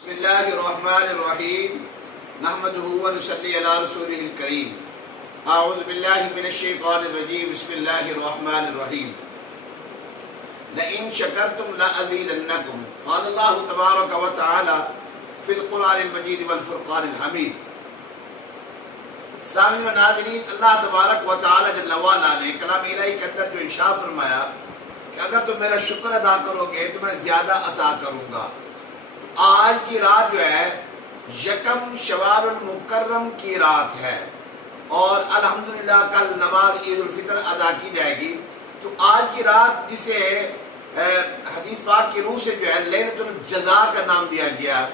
بسم اللہ الرحمن الرحیم نحمدہ ونصلی علی رسولہ الکریم اعوذ باللہ من الشیطان الرجیم بسم اللہ الرحمن الرحیم لئن شکرتم لأزیدنکم قال اللہ تبارک و تعالی فی القرآن المجید والفرقان الحمید۔ سامعین و ناظرین، اللہ تبارک و تعالی جل وعلا نے کلام الہی کے اندر جو ارشاد فرمایا کہ اگر تم میرا شکر ادا کرو گے تو میں زیادہ عطا کروں گا۔ آج کی رات جو ہے یکم شوال المکرم کی رات ہے اور الحمدللہ کل نماز عید الفطر ادا کی جائے گی۔ تو آج کی رات جسے حدیث پاک کی روح سے جو ہے لیلۃ الجزا کا نام دیا گیا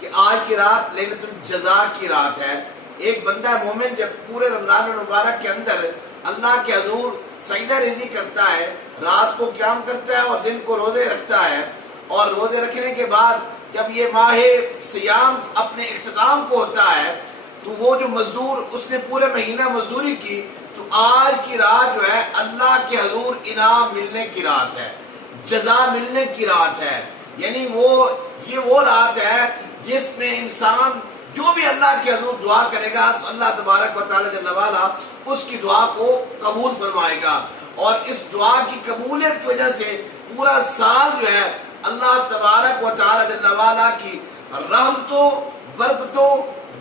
کہ آج کی رات لیلۃ الجزا کی رات ہے۔ ایک بندہ مومن جب پورے رمضان المبارک کے اندر اللہ کے حضور سجدہ ریزی کرتا ہے، رات کو قیام کرتا ہے اور دن کو روزے رکھتا ہے، اور روزے رکھنے کے بعد جب یہ ماہ سیام اپنے اختتام کو ہوتا ہے تو وہ جو مزدور اس نے پورے مہینہ مزدوری کی، تو آج کی رات جو ہے اللہ کے حضور انعام ملنے کی رات ہے، جزا ملنے کی رات ہے۔ یعنی یہ وہ رات ہے جس میں انسان جو بھی اللہ کے حضور دعا کرے گا تو اللہ تبارک و تعالی جل وعلا اس کی دعا کو قبول فرمائے گا، اور اس دعا کی قبولیت کی وجہ سے پورا سال جو ہے اللہ تبارک و تعالی جل وعلا کی رحمتوں، برکتوں،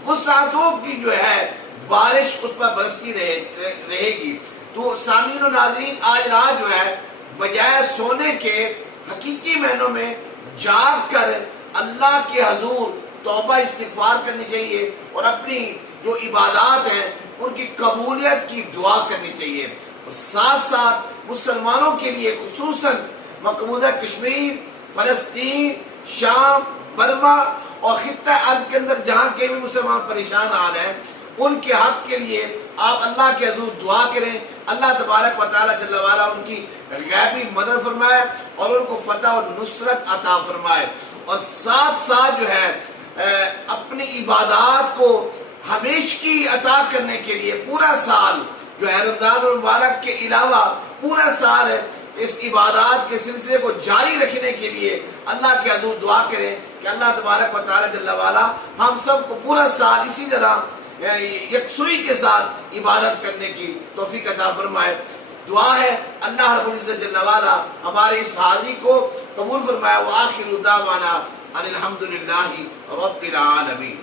وسعتوں کی جو ہے بارش اس پر برستی رہے گی۔ تو سامعین و ناظرین، آج رات جو ہے بجائے سونے کے حقیقی معنوں میں جاگ کر اللہ کے حضور توبہ استغفار کرنی چاہیے اور اپنی جو عبادات ہیں ان کی قبولیت کی دعا کرنی چاہیے۔ اور ساتھ ساتھ مسلمانوں کے لیے خصوصاً مقبوضہ کشمیر، فلسطین، شام، برما اور خطہ ارض کے اندر جہاں کے بھی مسلمان پریشان حال ہیں، ان کے حق کے لیے آپ اللہ کے حضور دعا کریں، اللہ تبارک و تعالی جل وعلا ان کی غیبی مدد فرمائے اور ان کو فتح و نصرت عطا فرمائے، اور ساتھ ساتھ جو ہے اپنی عبادات کو ہمیشگی عطا کرنے کے لیے پورا سال جو ہے رمضان المبارک کے علاوہ پورا سال اس عبادات کے سلسلے کو جاری رکھنے کے لیے اللہ کے حضور دعا کریں کہ اللہ تبارک و تعالی جل وعلا ہم سب کو پورا سال اسی طرح یکسوئی کے ساتھ عبادت کرنے کی توفیق عطا فرمائے۔ دعا ہے اللہ رب العزت جل وعلا ہمارے اس حاضری کو قبول فرمائے۔ وآخر دعوانا ان الحمدللہ رب العالمین۔